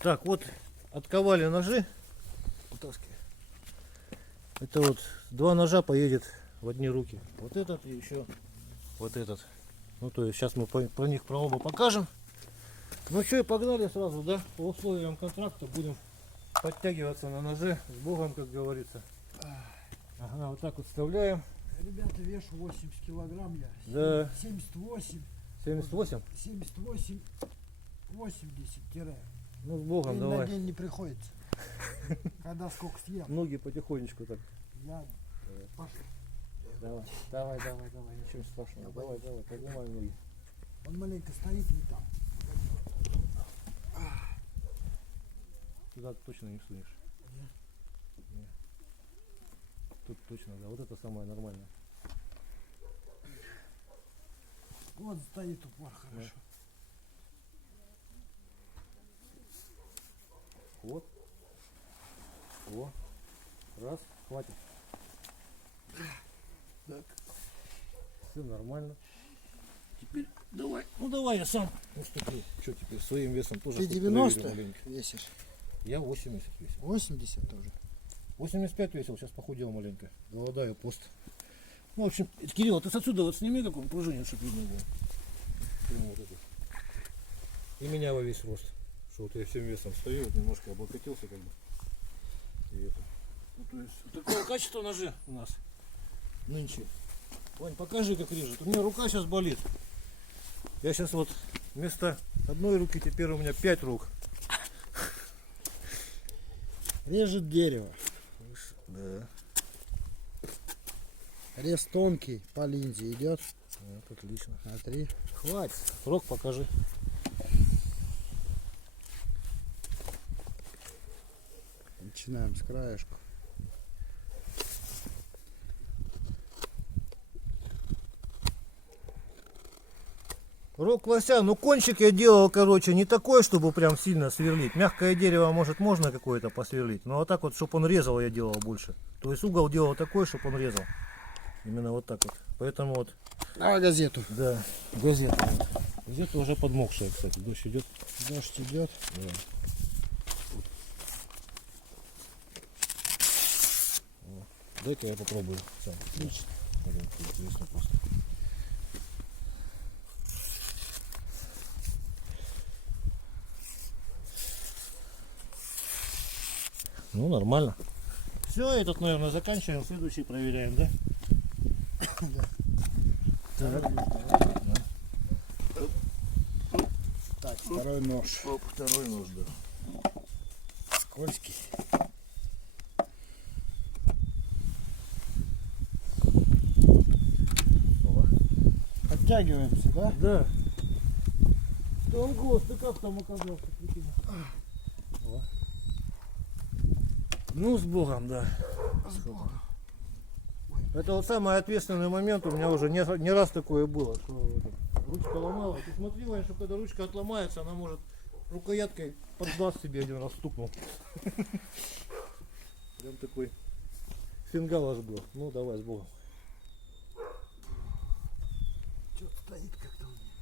Так, вот отковали ножи. Это вот два ножа поедет в одни руки. Вот этот и еще вот этот. Ну то есть сейчас мы про них про оба покажем. Ну что, и погнали сразу, да? По условиям контракта будем подтягиваться на ноже. С Богом, как говорится. Ага, вот так вот вставляем. Ребята, вешу 80 килограмм я. Да. 78. 78? 78. 80 тире. Ну с Богом, День давай. на день не приходится. Когда сколько съем. Ноги потихонечку так. Я пошел. Давай, ничего страшного. Давай, поднимай ноги. Он маленько стоит не там. Туда точно не сунешь. Нет. Тут точно, да. Вот это самое нормальное. Вот стоит упор хорошо. Вот. О. Раз. Хватит. Так. Все нормально. Теперь давай. Ну давай я сам уступлю. Что теперь своим весом тоже. Ты хоть 90 проверю маленько. весишь? Я 80 весил. 80 тоже. 85 весил, сейчас похудел маленько. Голодаю пост. Ну, в общем, Кирилл, ты отсюда вот сними, как он пружинит, чтобы видно было. Прямо вот это. И меня во весь рост. Что вот я всем весом стою, вот немножко облокотился как бы. И это. Ну, то есть, вот такого качества ножи у нас нынче. Вань, покажи, как режет. У меня рука сейчас болит. Я сейчас вот вместо одной руки теперь у меня 5 рук. Режет дерево. Да. Рез тонкий по линзе идет. Вот, отлично. Смотри. Хватит. Срок покажи. Начинаем с краешку. Рог лося, ну кончик я делал, короче, не такой, чтобы прям сильно сверлить. Мягкое дерево, может, можно какое-то посверлить, но вот так вот, чтобы он резал, я делал больше. То есть угол делал такой, чтобы он резал. Именно вот так вот. Поэтому вот. Давай газету. Да, газета. Вот. Газета уже подмокшая, кстати. Дождь идет. Дождь идет. Да. Вот. Дай-ка я попробую сам. Отлично. Интересно просто. Ну, нормально. Все, этот, наверное, заканчиваем. Следующий проверяем, да? Так. Так, второй нож. Оп, второй нож, да. Скользкий. Подтягиваемся, да? Да. Тонкос, ты как там оказался? О. Ну, с Богом, да. С Богом. Это вот самый ответственный момент, у меня уже не раз такое было, что ручка ломалась. Ты смотри, Вань, что когда ручка отломается, она может рукояткой под глаз себе один раз стукнул. Прям такой фингал аж был. Ну давай, с Богом. Что-то стоит как-то у меня.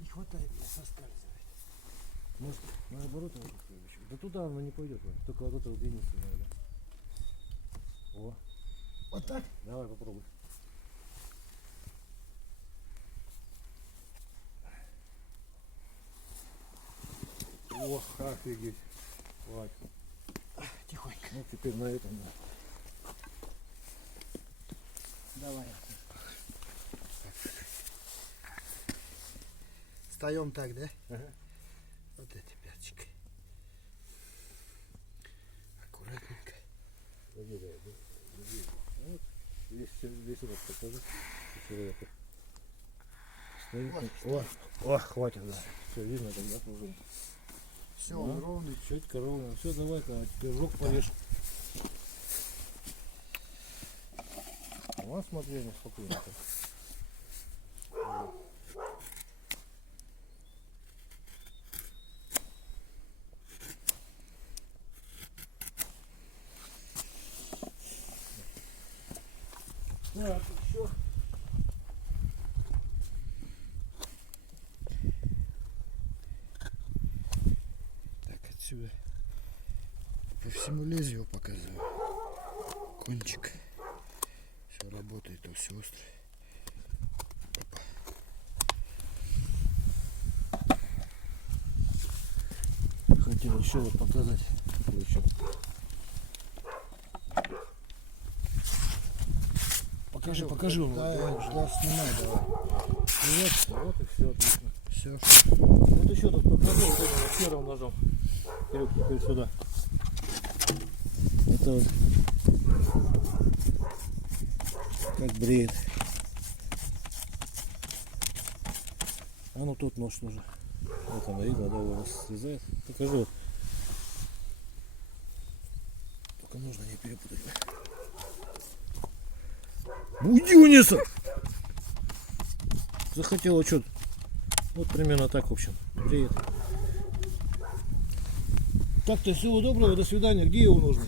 Не хватает мне соскальзывать. Может, наоборот, надо следующий. Да туда она не пойдет, Вань. Только вот это вот единственное, да. О, Вот так? давай попробуй. О, офигеть. Хватит. Тихонько. Ну теперь на этом, да. Давай. Встаем так, да? Ага. Вот эти пяточкой. Аккуратненько. Вот. Весь рот покажи. Человека. Вот. О, хватит, да. Все видно, тогда пружин. Все, Да. он ровный. Четко, ровно. Все, давай-ка, теперь рог повешь. Вот смотри, не спокойно. Так, еще. отсюда. По всему лезвию показываю. Кончик. Все работает, то все острое. Хотел еще вот показать кое-что. Покажи он. Да, да, снимай, давай. Нет, вот и все отлично. Все. Вот еще тут покажу вот этим вот первым ножом. Кирюк, теперь сюда. Это вот как бреет. А ну тут нож нужен. Вот он видно, да, его срезает. Покажи вот. Только нужно не перепутать. Уйди, Униса! Захотела что-то. Вот примерно так, в общем. Бреет. Так-то всего доброго, до свидания. Где его нужно?